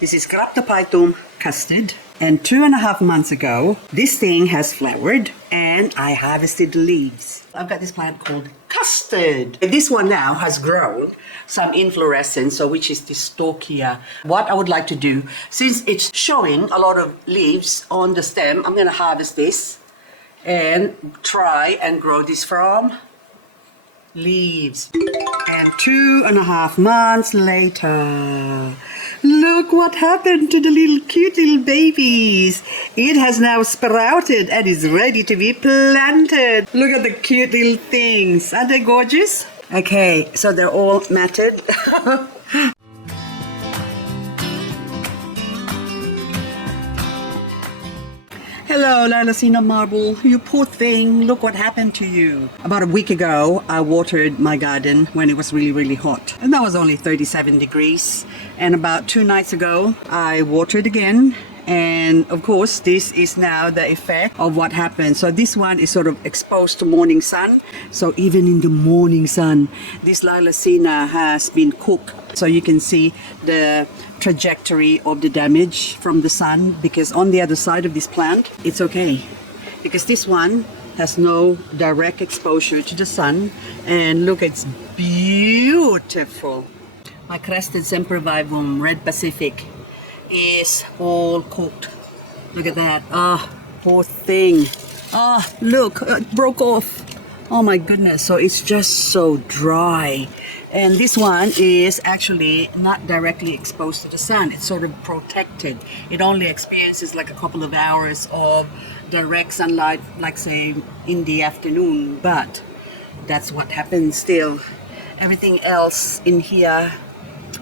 This is Custard. And 2.5 months ago, this thing has flowered and I harvested the leaves. I've got this plant called Custard. This one now has grown some inflorescence, so which is the stalkia. What I would like to do, since it's showing a lot of leaves on the stem, I'm gonna harvest this and try and grow this from leaves. And 2.5 months later, look what happened to the cute little babies. It has now sprouted and is ready to be planted. Look at the cute little things. Aren't they gorgeous? Okay, so they're all matted. Hello, Lilacina Marble. You poor thing. Look what happened to you. About a week ago, I watered my garden when it was really, really hot. And that was only 37 degrees. And about 2 nights ago, I watered again. And of course, this is now the effect of what happened. So this one is sort of exposed to morning sun. So even in the morning sun, this Lilacina has been cooked. So you can see the trajectory of the damage from the sun, because on the other side of this plant, it's okay. Because this one has no direct exposure to the sun. And look, it's beautiful. My Crested Sempervivum Red Pacific is all cooked. Look at that. Ah, poor thing. Ah, look, it broke off. Oh my goodness. So it's just so dry. And this one is actually not directly exposed to the sun. It's sort of protected. It only experiences like a couple of hours of direct sunlight, like say in the afternoon. But that's what happens still. Everything else in here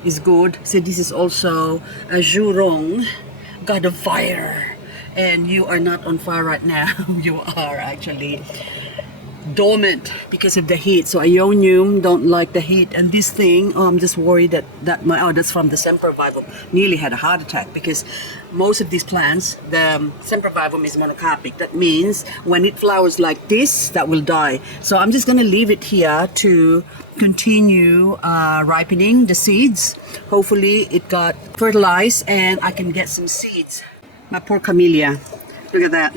is good. So this is also a Jurong, God of Fire. And you are not on fire right now. You are actually dormant because of the heat. So Ionium don't like the heat. And this thing, I'm just worried that that's from the Sempervivum, nearly had a heart attack, because most of these plants, the Sempervivum is monocarpic. That means when it flowers like this, that will die. So I'm just going to leave it here to continue ripening the seeds. Hopefully it got fertilized and I can get some seeds. My poor camellia, look at that.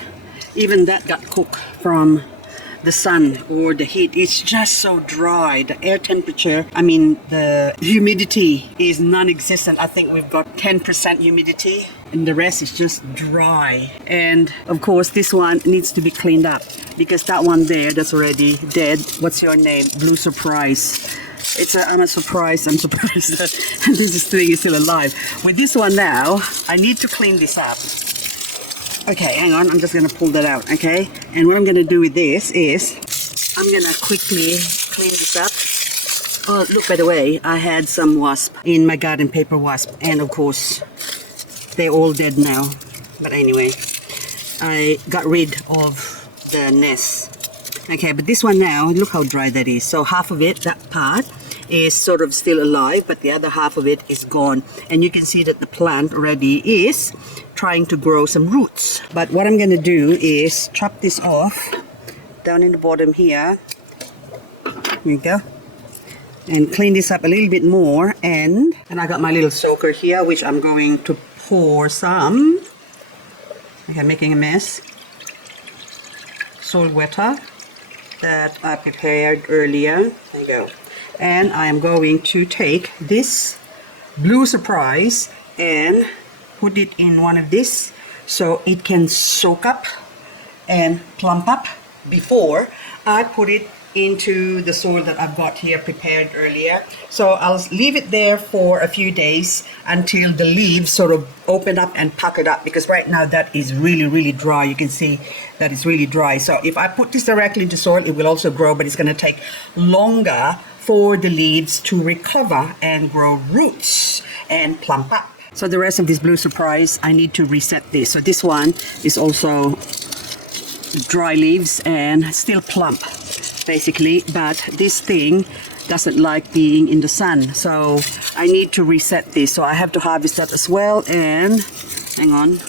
Even that got cooked from the sun or the heat. It's just so dry. The air temperature, the humidity is non-existent. I think we've got 10% humidity and the rest is just dry. And of course this one needs to be cleaned up, because that one there that's already dead, what's your name? Blue Surprise. I'm surprised that this thing is still alive. With this one now, I need to clean this up. Okay, hang on, I'm just going to pull that out, okay? And what I'm going to do with this is, I'm going to quickly clean this up. Oh, look, by the way, I had some wasp in my garden, paper wasp, and of course, they're all dead now. But anyway, I got rid of the nest. Okay, but this one now, look how dry that is. So half of it, that part, is sort of still alive, but the other half of it is gone. And you can see that the plant already is trying to grow some roots. But what I'm going to do is chop this off down in the bottom here. Here we go. And clean this up a little bit more. And I got my little soaker here, which I'm going to pour some. Okay, making a mess. Salt water that I prepared earlier. There you go. And I am going to take this Blue Surprise and put it in one of this so it can soak up and plump up before I put it into the soil that I've got here prepared earlier. So I'll leave it there for a few days until the leaves sort of open up and puckered up, because right now that is really, really dry. You can see that it's really dry. So if I put this directly into soil, it will also grow, but it's going to take longer for the leaves to recover and grow roots and plump up. So the rest of this Blue Surprise, I need to reset this. So this one is also dry leaves and still plump, basically. But this thing doesn't like being in the sun. So I need to reset this. So I have to harvest that as well. And hang on,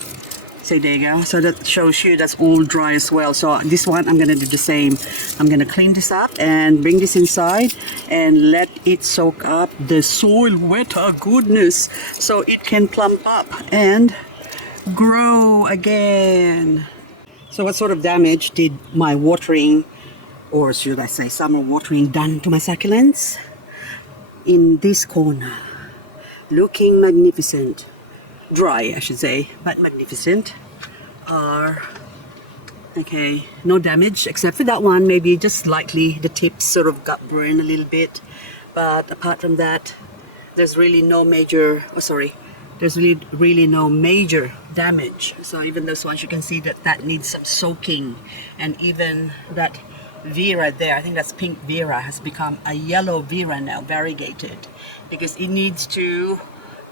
So there you go. So that shows you that's all dry as well. So this one, I'm gonna do the same. I'm gonna clean this up and bring this inside and let it soak up the soil water goodness so it can plump up and grow again. So what sort of damage did my watering, or should I say summer watering, done to my succulents? In this corner, looking magnificent, dry I should say, but magnificent, are okay, no damage except for that one, maybe just slightly the tips sort of got burned a little bit, but apart from that there's really no major, there's really no major damage. So even those ones, you can see that needs some soaking, and even that Vera there, I think that's pink Vera, has become a yellow Vera now, variegated, because it needs to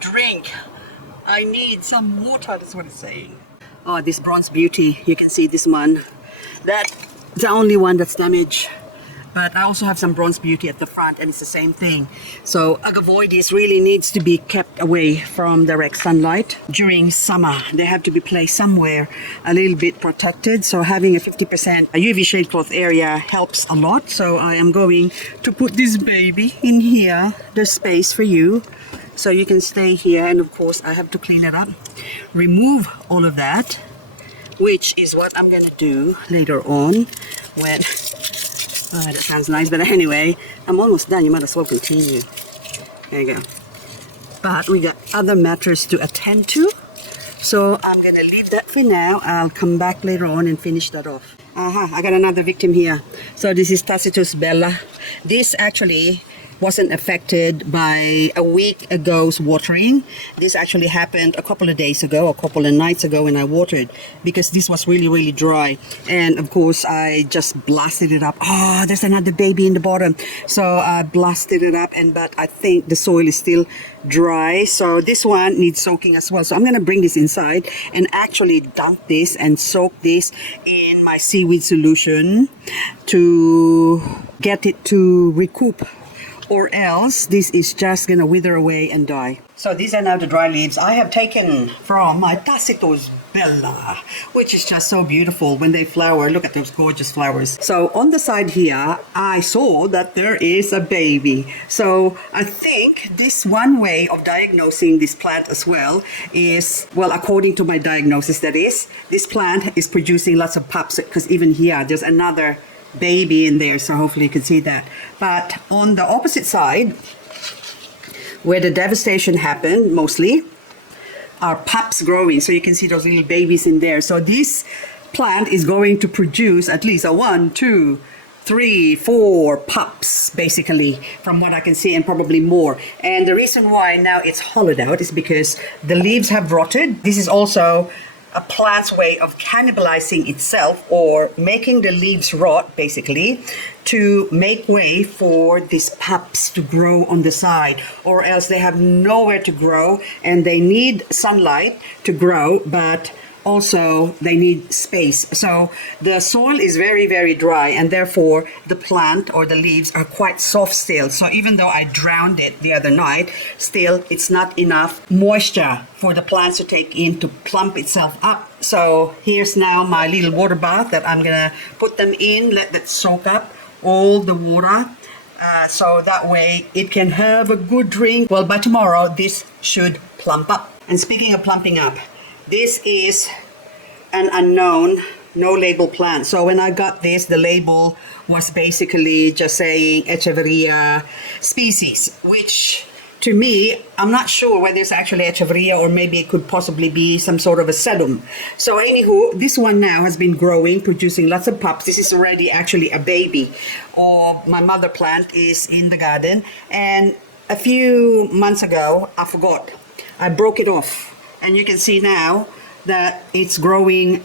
drink. I need some water, that's what it's saying. Oh, this bronze beauty, you can see this one. That's the only one that's damaged. But I also have some bronze beauty at the front, and it's the same thing. So agavoides really needs to be kept away from direct sunlight during summer. They have to be placed somewhere a little bit protected. So having a 50% UV shade cloth area helps a lot. So I am going to put this baby in here. There's space for you, so you can stay here. And of course I have to clean it up, remove all of that, which is what I'm gonna do later on when that sounds nice, but anyway, I'm almost done. You might as well continue. There you go. But we got other matters to attend to, so I'm gonna leave that for now. I'll come back later on and finish that off. I got another victim here. So this is Tacitus Bella. This actually wasn't affected by a week ago's watering. This actually happened a couple of days ago, a couple of nights ago when I watered, because this was really dry. And of course I just blasted it up. Oh, there's another baby in the bottom. So I blasted it up, but I think the soil is still dry, so this one needs soaking as well. So I'm gonna bring this inside and actually dunk this and soak this in my seaweed solution to get it to recoup, or else this is just gonna wither away and die. So these are now the dry leaves I have taken from my Tacitus Bella, which is just so beautiful when they flower. Look at those gorgeous flowers. So on the side here, I saw that there is a baby. So I think this one way of diagnosing this plant as well is, well, according to my diagnosis, that is, this plant is producing lots of pups, because even here, there's another baby in there, so hopefully you can see that. But on the opposite side, where the devastation happened mostly, are pups growing. So you can see those little babies in there. So this plant is going to produce at least a 1, 2, 3, 4 pups, basically, from what I can see, and probably more. And the reason why now it's hollowed out is because the leaves have rotted. This is also a plant's way of cannibalizing itself, or making the leaves rot, basically, to make way for these pups to grow on the side, or else they have nowhere to grow and they need sunlight to grow, but also they need space. So the soil is very dry, and therefore the plant or the leaves are quite soft still. So even though I drowned it the other night, still it's not enough moisture for the plants to take in to plump itself up. So here's now my little water bath that I'm gonna put them in, let that soak up all the water, so that way it can have a good drink. Well, by tomorrow this should plump up. And speaking of plumping up, this is an unknown, no label plant. So when I got this, the label was basically just saying Echeveria species, which to me, I'm not sure whether it's actually Echeveria or maybe it could possibly be some sort of a sedum. So anywho, this one now has been growing, producing lots of pups. This is already actually a baby. Or my mother plant is in the garden. And a few months ago, I forgot. I broke it off. And you can see now that it's growing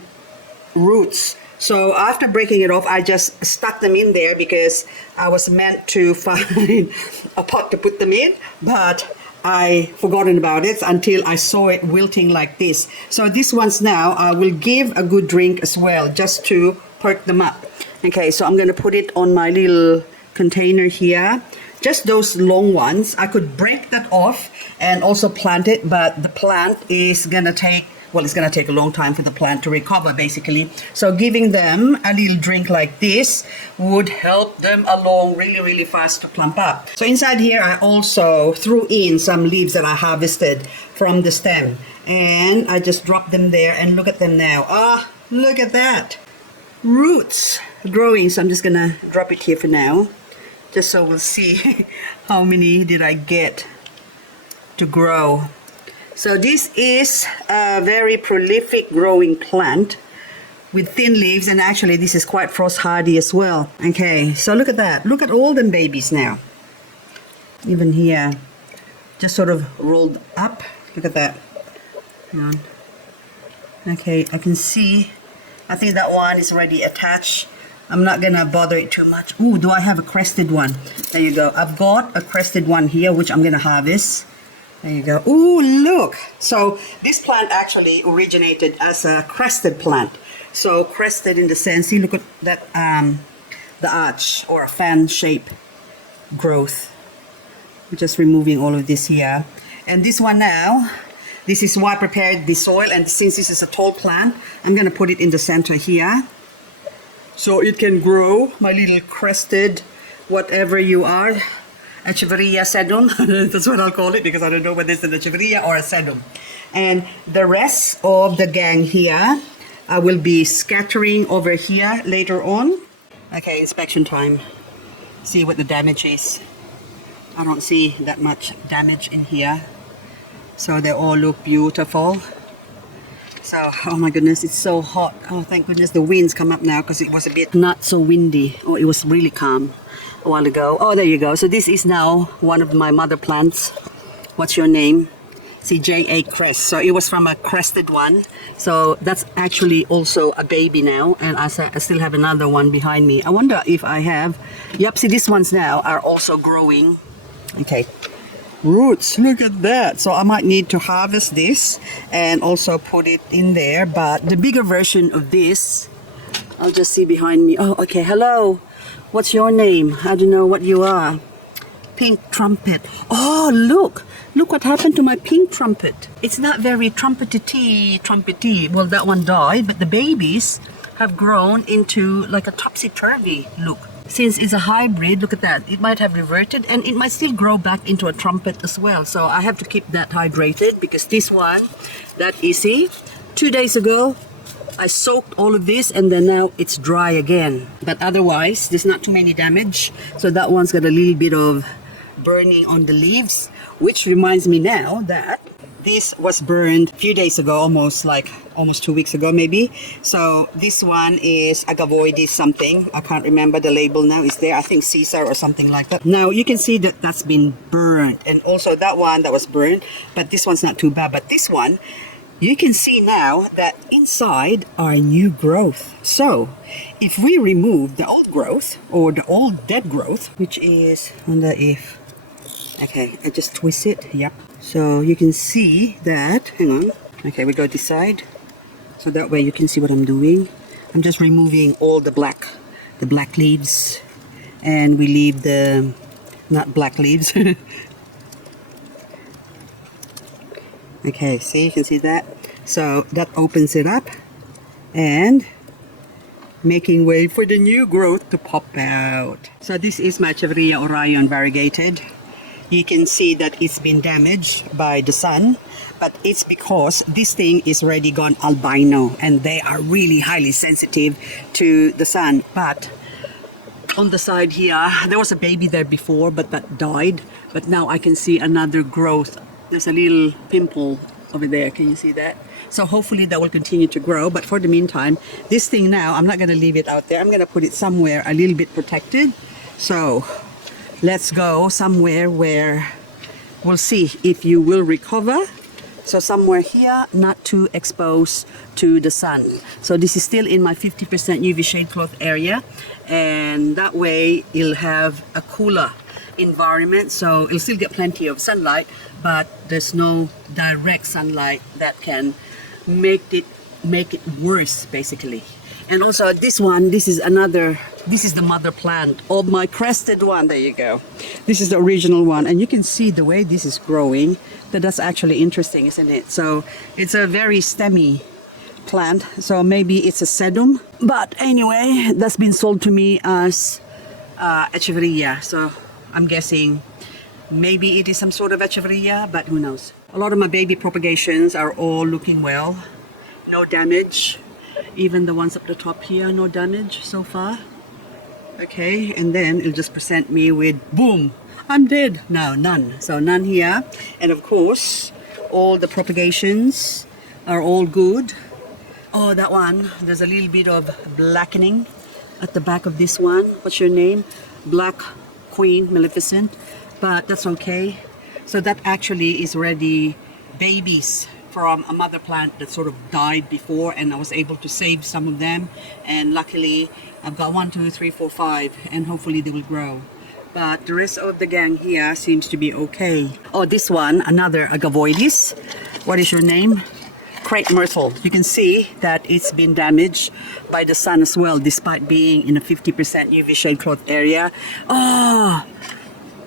roots. So after breaking it off, I just stuck them in there because I was meant to find a pot to put them in, but I forgotten about it until I saw it wilting like this. So these ones now I will give a good drink as well, just to perk them up. Okay, so I'm going to put it on my little container here. Just those long ones. I could break that off and also plant it, but the plant is gonna take, well, it's going to take a long time for the plant to recover, basically. So giving them a little drink like this would help them along really, really fast to plump up. So inside here, I also threw in some leaves that I harvested from the stem. And I just dropped them there, and look at them now. Ah, look at that. Roots growing. So I'm just going to drop it here for now, just so we'll see how many did I get to grow. So this is a very prolific growing plant with thin leaves, and actually this is quite frost hardy as well. Okay, so look at that. Look at all them babies now. Even here, just sort of rolled up. Look at that. Hang on. Okay, I can see. I think that one is already attached. I'm not gonna bother it too much. Ooh, do I have a crested one? There you go. I've got a crested one here, which I'm gonna harvest. There you go. Ooh, look. So this plant actually originated as a crested plant. So crested in the sense, see, look at that, the arch or a fan shape growth. I'm just removing all of this here. And this one now, this is why I prepared the soil, and since this is a tall plant, I'm going to put it in the center here so it can grow, my little crested whatever you are, echeveria sedum. That's what I'll call it, because I don't know whether it's an echeveria or a sedum. And the rest of the gang here, I will be scattering over here later on. Okay, inspection time. See what the damage is. I don't see that much damage in here. So they all look beautiful. So, oh my goodness, it's so hot. Oh, thank goodness the winds come up now, because it was a bit not so windy. Oh, it was really calm a while ago. Oh, there you go. So this is now one of my mother plants. What's your name? CJA Crest. So it was from a crested one. So that's actually also a baby now. And I still have another one behind me. I wonder if I have... Yep, see, these ones now are also growing. Okay. Roots, look at that. So I might need to harvest this and also put it in there. But the bigger version of this, I'll just see behind me. Oh, okay. Hello. What's your name? I don't know what you are. Pink trumpet. Oh, look. Look what happened to my pink trumpet. It's not very trumpety. Well, that one died, but the babies have grown into like a topsy-turvy look. Since it's a hybrid, look at that. It might have reverted, and it might still grow back into a trumpet as well. So I have to keep that hydrated, because this one, that easy. 2 days ago, I soaked all of this, and then now it's dry again. But otherwise, there's not too many damage. So that one's got a little bit of burning on the leaves, which reminds me now that this was burned a few days ago, almost 2 weeks ago maybe. So this one is agavoides something. I can't remember the label now. Is there? I think Caesar or something like that. Now you can see that that's been burned, and also that one that was burned, but this one's not too bad. But this one, you can see now that inside are new growth. So if we remove the old growth or the old dead growth, which is, I wonder if, okay, I just twist it. Yep. So you can see that, hang on. Okay, we go this side. So that way you can see what I'm doing. I'm just removing all the black leaves, and we leave the not black leaves. Okay, see, you can see that. So that opens it up and making way for the new growth to pop out. So this is my Echeveria Orion variegated. You can see that it's been damaged by the sun, but it's because this thing is already gone albino, and they are really highly sensitive to the sun. But on the side here, there was a baby there before, but that died. But now I can see another growth. There's a little pimple over there. Can you see that? So hopefully that will continue to grow. But for the meantime, this thing now, I'm not going to leave it out there. I'm going to put it somewhere a little bit protected. So let's go somewhere where we'll see if you will recover. So somewhere here, not too exposed to the sun. So this is still in my 50% UV shade cloth area. And that way it'll have a cooler environment. So it'll still get plenty of sunlight, but there's no direct sunlight that can make it worse, basically. And also this one, this is the mother plant of my crested one. There you go. This is the original one, and you can see the way this is growing. That's actually interesting, isn't it? So it's a very stemmy plant, so maybe it's a sedum. But anyway, that's been sold to me as echeveria. So I'm guessing maybe it is some sort of echeveria, but who knows? A lot of my baby propagations are all looking well. No damage. Even the ones up the top here, no damage so far. Okay, and then it'll just present me with boom, I'm dead. No, none. So none here. And of course, all the propagations are all good. Oh, that one, there's a little bit of blackening at the back of this one. What's your name? Black Queen Maleficent. But that's okay. So that actually is already babies from a mother plant that sort of died before, and I was able to save some of them. And luckily, I've got 1, 2, 3, 4, 5, and hopefully they will grow. But the rest of the gang here seems to be okay. Oh, this one, another agavoides. What is your name? Crepe myrtle. You can see that it's been damaged by the sun as well, despite being in a 50% UV shade cloth area. Oh,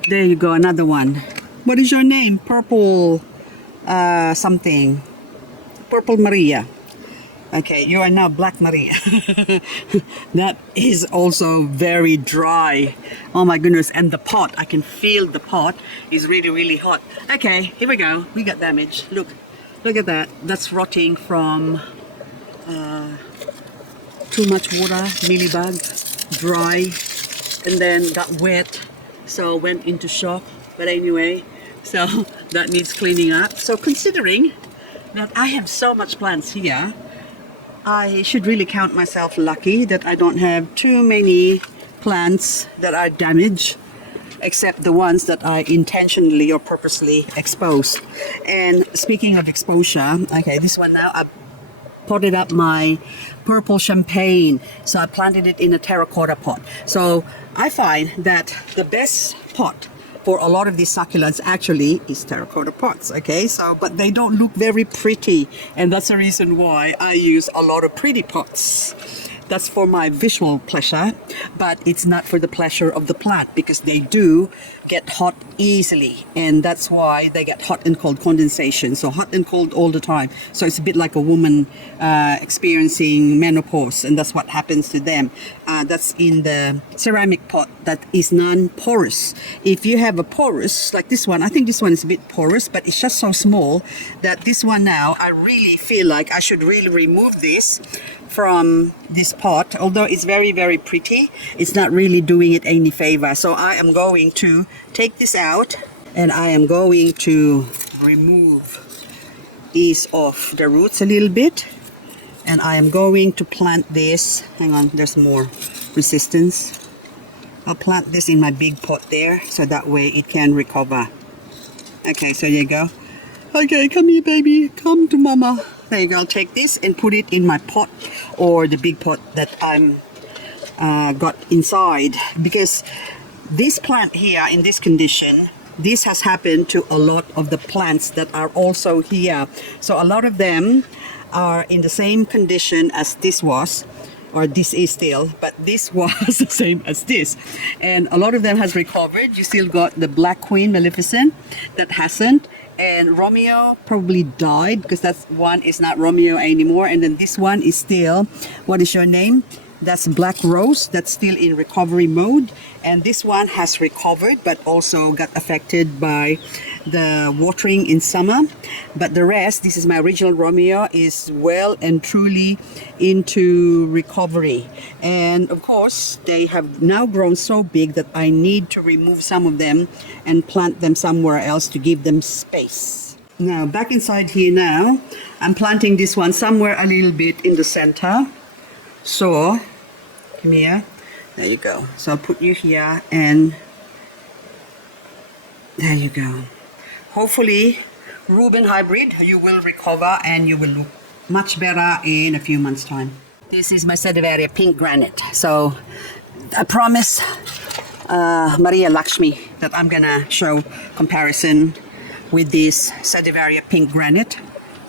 there you go, another one. What is your name? Purple something. Purple Maria. Okay, you are now Black Maria. That is also very dry. Oh my goodness, and the pot, I can feel the pot is really, really hot. Okay, here we go. We got damage. Look at that. That's rotting from too much water, mealybug, dry, and then got wet, so went into shock. But anyway, so that needs cleaning up. So considering that I have so much plants here, I should really count myself lucky that I don't have too many plants that are damaged, except the ones that I intentionally or purposely expose. And speaking of exposure, okay, this one now, I potted up my purple champagne. So I planted it in a terracotta pot. So I find that the best pot for a lot of these succulents actually is terracotta pots, okay? So, but they don't look very pretty, and that's the reason why I use a lot of pretty pots. That's for my visual pleasure, but it's not for the pleasure of the plant, because they do get hot easily, and that's why they get hot and cold condensation. So hot and cold all the time. So it's a bit like a woman experiencing menopause, and that's what happens to them. That's in the ceramic pot that is non-porous. If you have a porous, like this one, I think this one is a bit porous, but it's just so small that this one now, I really feel like I should really remove this from this pot. Although it's very, very pretty, it's not really doing it any favor. So I am going to take this out, and I am going to remove these off the roots a little bit, and I am going to plant this. Hang on, there's more resistance. I'll plant this in my big pot there, so that way it can recover. Okay, so there you go. Okay, come here, baby, come to mama. There you go. I'll take this and put it in my pot, or the big pot that I'm got inside, because this plant here in this condition, this has happened to a lot of the plants that are also here. So a lot of them are in the same condition as this was, or this is still, but this was the same as this. And a lot of them has recovered. You still got the Black Queen Maleficent that hasn't. And Romeo probably died, because that one is not Romeo anymore. And then this one is still, what is your name? That's Black Rose, that's still in recovery mode. And this one has recovered, but also got affected by the watering in summer. But the rest, this is my original Romeo, is well and truly into recovery. And of course, they have now grown so big that I need to remove some of them and plant them somewhere else to give them space. Now, back inside here now, I'm planting this one somewhere a little bit in the center. So, come here. There you go. So I'll put you here, and there you go. Hopefully, Reuben hybrid, you will recover and you will look much better in a few months' time. This is my Stradivarius pink granite. So I promise Maria Lakshmi that I'm gonna show comparison with this Stradivarius pink granite.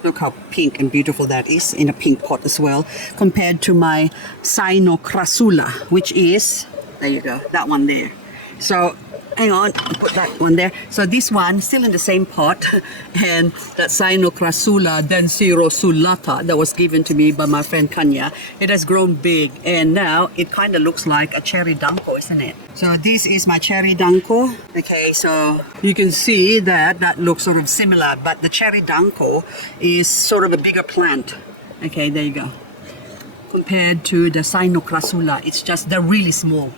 Look how pink and beautiful that is in a pink pot as well, compared to my Cyanocrasula, which is, there you go, that one there. So hang on, I'll put that one there. So this one still in the same pot, and that Cyanocrasula densirosulatta that was given to me by my friend Kanya, it has grown big, and now it kind of looks like a cherry danko, isn't it? So this is my cherry danko. Okay, so you can see that looks sort of similar, but the cherry danko is sort of a bigger plant. Okay, there you go. Compared to the Cyanocrasula, it's just they're really small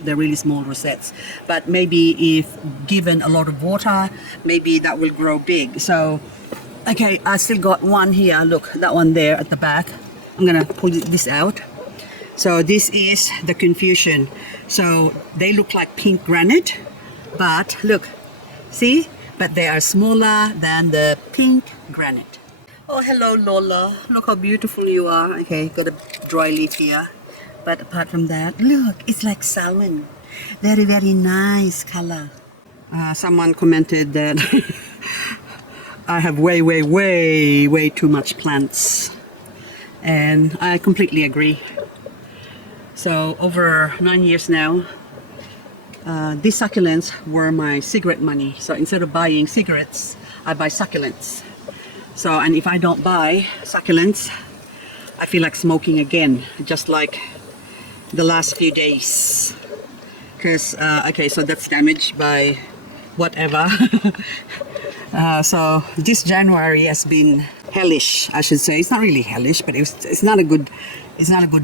rosettes, but maybe if given a lot of water, maybe that will grow big. So okay, I still got one here. Look, that one there at the back. I'm gonna pull this out. So this is the confusion. So they look like pink granite, but look, see, but they are smaller than the pink granite. Oh, hello Lola, look how beautiful you are. Okay, got a dry leaf here, but apart from that, look, it's like salmon. Very, very nice color. Someone commented that I have way too much plants, and I completely agree. So over 9 years now, these succulents were my cigarette money. So instead of buying cigarettes, I buy succulents. So, and if I don't buy succulents, I feel like smoking again, just like the last few days. Because, okay, so that's damaged by whatever. So this January has been hellish, I should say. It's not really hellish, but it's not a good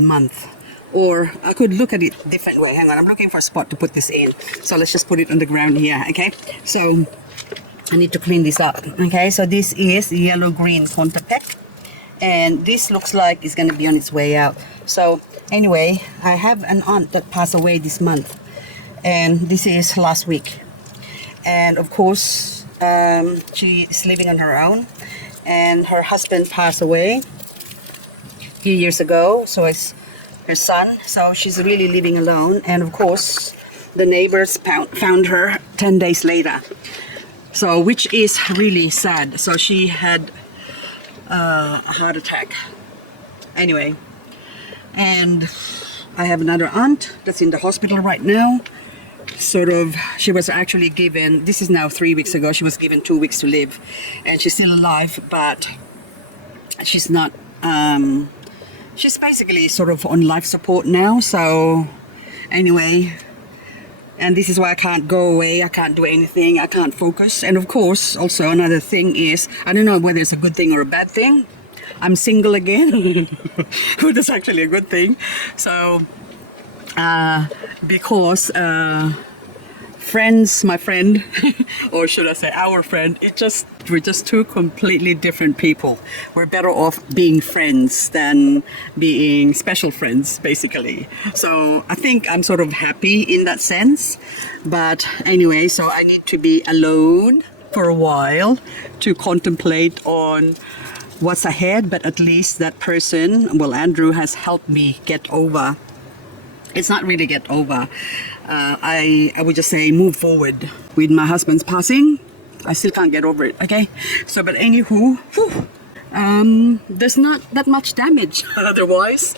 month. Or I could look at it different way. Hang on, I'm looking for a spot to put this in. So let's just put it on the ground here, okay? So I need to clean this up. Okay, so this is yellow-green Contapec, and this looks like it's gonna be on its way out. So anyway, I have an aunt that passed away this month, and this is last week. And of course, she is living on her own, and her husband passed away a few years ago, so it's her son. So she's really living alone, and of course, the neighbors found her 10 days later. So, which is really sad. So she had a heart attack. Anyway, and I have another aunt that's in the hospital right now. Sort of, she was actually given, this is now 3 weeks ago, she was given 2 weeks to live. And she's still alive, but she's not, she's basically sort of on life support now. So anyway, and this is why I can't go away, I can't do anything, I can't focus. And of course, also another thing is, I don't know whether it's a good thing or a bad thing, I'm single again. But that's actually a good thing. So, because my friend, or should I say our friend, we're just two completely different people. We're better off being friends than being special friends, basically. So I think I'm sort of happy in that sense. But anyway, so I need to be alone for a while to contemplate on what's ahead. But at least that person, well, Andrew has helped me get over. It's not really get over. I would just say move forward. With my husband's passing, I still can't get over it, okay? So, but anywho, there's not that much damage otherwise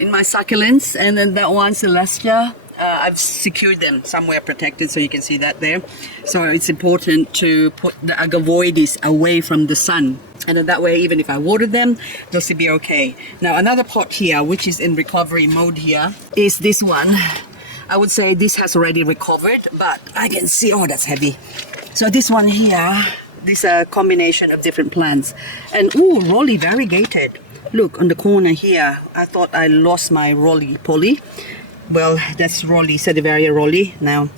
in my succulents. And then that one, Celestia, I've secured them somewhere protected, so you can see that there. So it's important to put the agavoides away from the sun. And then that way, even if I water them, they'll still be okay. Now, another pot here, which is in recovery mode here, is this one. I would say this has already recovered, but I can see, oh, that's heavy. So this one here, this is a combination of different plants. And, ooh, rolly variegated. Look, on the corner here, I thought I lost my rolly poly. Well, that's rolly, Sedivaria rolly. Now,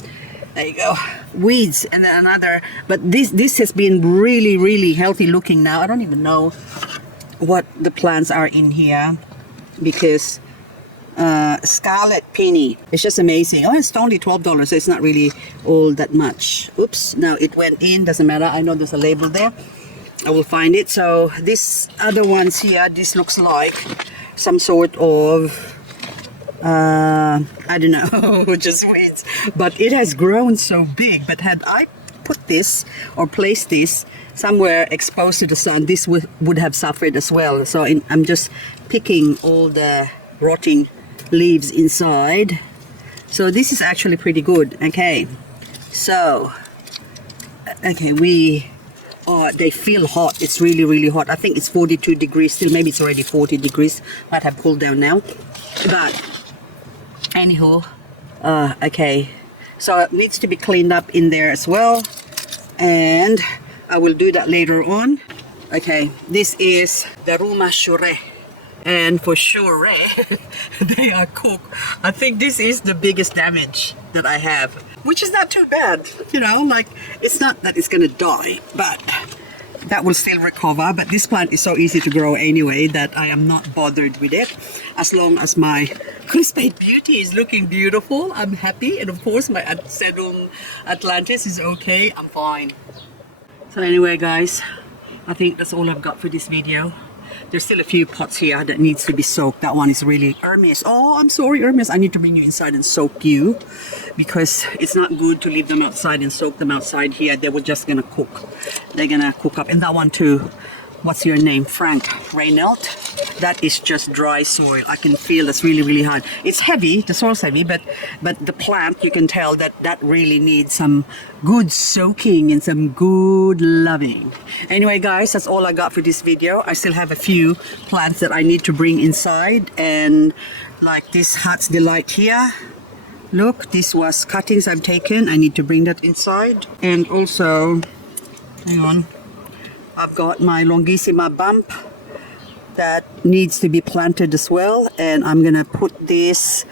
there you go. Weeds, and then another. But this has been really healthy looking now. I don't even know what the plants are in here, because Scarlet Penny, it's just amazing. Oh, it's only $12, so it's not really all that much. Oops, now it went in, doesn't matter. I know there's a label there. I will find it. So these other ones here, this looks like some sort of I don't know, just weeds. But it has grown so big. But had I put this or placed this somewhere exposed to the sun, this would have suffered as well. So I'm just picking all the rotting leaves inside. So this is actually pretty good. Okay, So, okay, they feel hot. It's really, really hot. I think it's 42 degrees still. Maybe it's already 40 degrees. Might have cooled down now. But, anywho, okay. So it needs to be cleaned up in there as well. And I will do that later on. Okay, this is the Ruma Shure. And for sure, they are cooked. I think this is the biggest damage that I have, which is not too bad. You know, like, it's not that it's gonna die, but that will still recover. But this plant is so easy to grow anyway that I am not bothered with it. As long as my Crested beauty is looking beautiful, I'm happy. And of course, my Sedum Atlantis is okay, I'm fine. So anyway, guys, I think that's all I've got for this video. There's still a few pots here that needs to be soaked. That one is really Hermes. Oh, I'm sorry, Hermes. I need to bring you inside and soak you because it's not good to leave them outside and soak them outside here. They were just gonna cook. They're gonna cook up. And that one too. What's your name? Frank Reynoldt. That is just dry soil. I can feel it's really, really hard. It's heavy. The soil's heavy, but the plant, you can tell that really needs some good soaking and some good loving. Anyway, guys, that's all I got for this video. I still have a few plants that I need to bring inside, and like this Heart's Delight here. Look, this was cuttings I've taken. I need to bring that inside. And also, hang on, I've got my Longissima bump that needs to be planted as well, and I'm gonna put this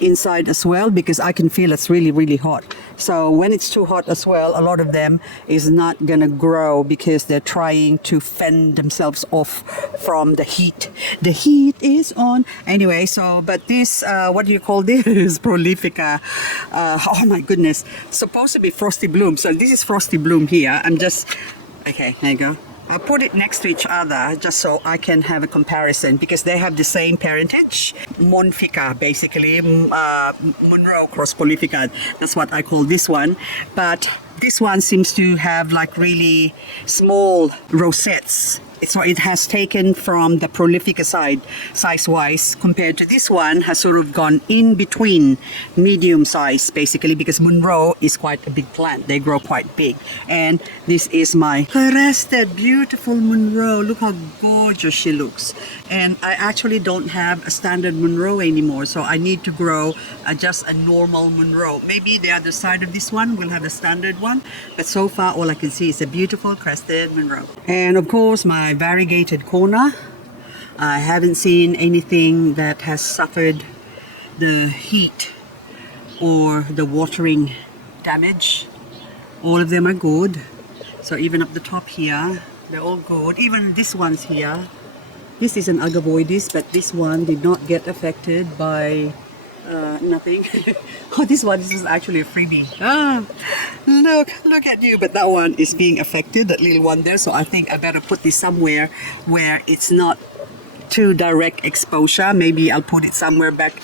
inside as well because I can feel it's really, really hot. So when it's too hot as well, a lot of them is not gonna grow because they're trying to fend themselves off from the heat. The heat is on. Anyway, so, but this, what do you call this? Prolifica. Oh my goodness. Supposed to be Frosty Bloom. So this is Frosty Bloom here. I'm just, okay, there you go. I'll put it next to each other just so I can have a comparison because they have the same parentage. Monfica, basically, Monroe cross Prolifica. That's what I call this one. But this one seems to have like really small rosettes. So it has taken from the Prolifica side, size-wise, compared to this one has sort of gone in between medium size, basically, because Monroe is quite a big plant. They grow quite big. And this is my Crested, beautiful Monroe. Look how gorgeous she looks. And I actually don't have a standard Monroe anymore, so I need to grow just a normal Monroe. Maybe the other side of this one will have a standard one, but so far all I can see is a beautiful Crested Monroe. And of course, my variegated corner. I haven't seen anything that has suffered the heat or the watering damage. All of them are good. So even up the top here, they're all good. Even this one's here. This is an agavoides, but this one did not get affected by nothing. Oh, this was actually a freebie. Ah, look at you. But that one is being affected, that little one there. So I think I better put this somewhere where it's not too direct exposure. Maybe I'll put it somewhere back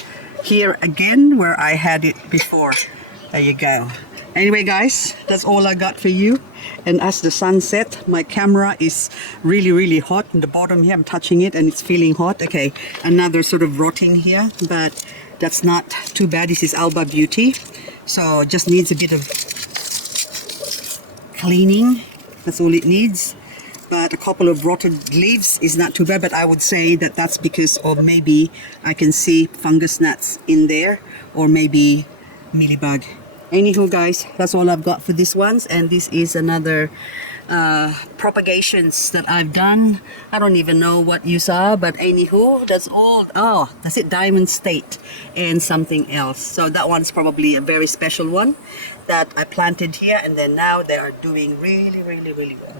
here again where I had it before. There you go. Anyway, guys, that's all I got for you. And as the sun set, my camera is really, really hot. In the bottom here, I'm touching it and it's feeling hot. Okay, another sort of rotting here, but that's not too bad. This is Alba Beauty. So just needs a bit of cleaning. That's all it needs. But a couple of rotted leaves is not too bad, but I would say that that's because of maybe I can see fungus gnats in there or maybe mealybug. Anywho, guys, that's all I've got for this ones, and this is another propagations that I've done. I don't even know what you saw, but anywho, that's all. Oh, that's it, Diamond State and something else. So that one's probably a very special one that I planted here, and then now they are doing really, really, really well.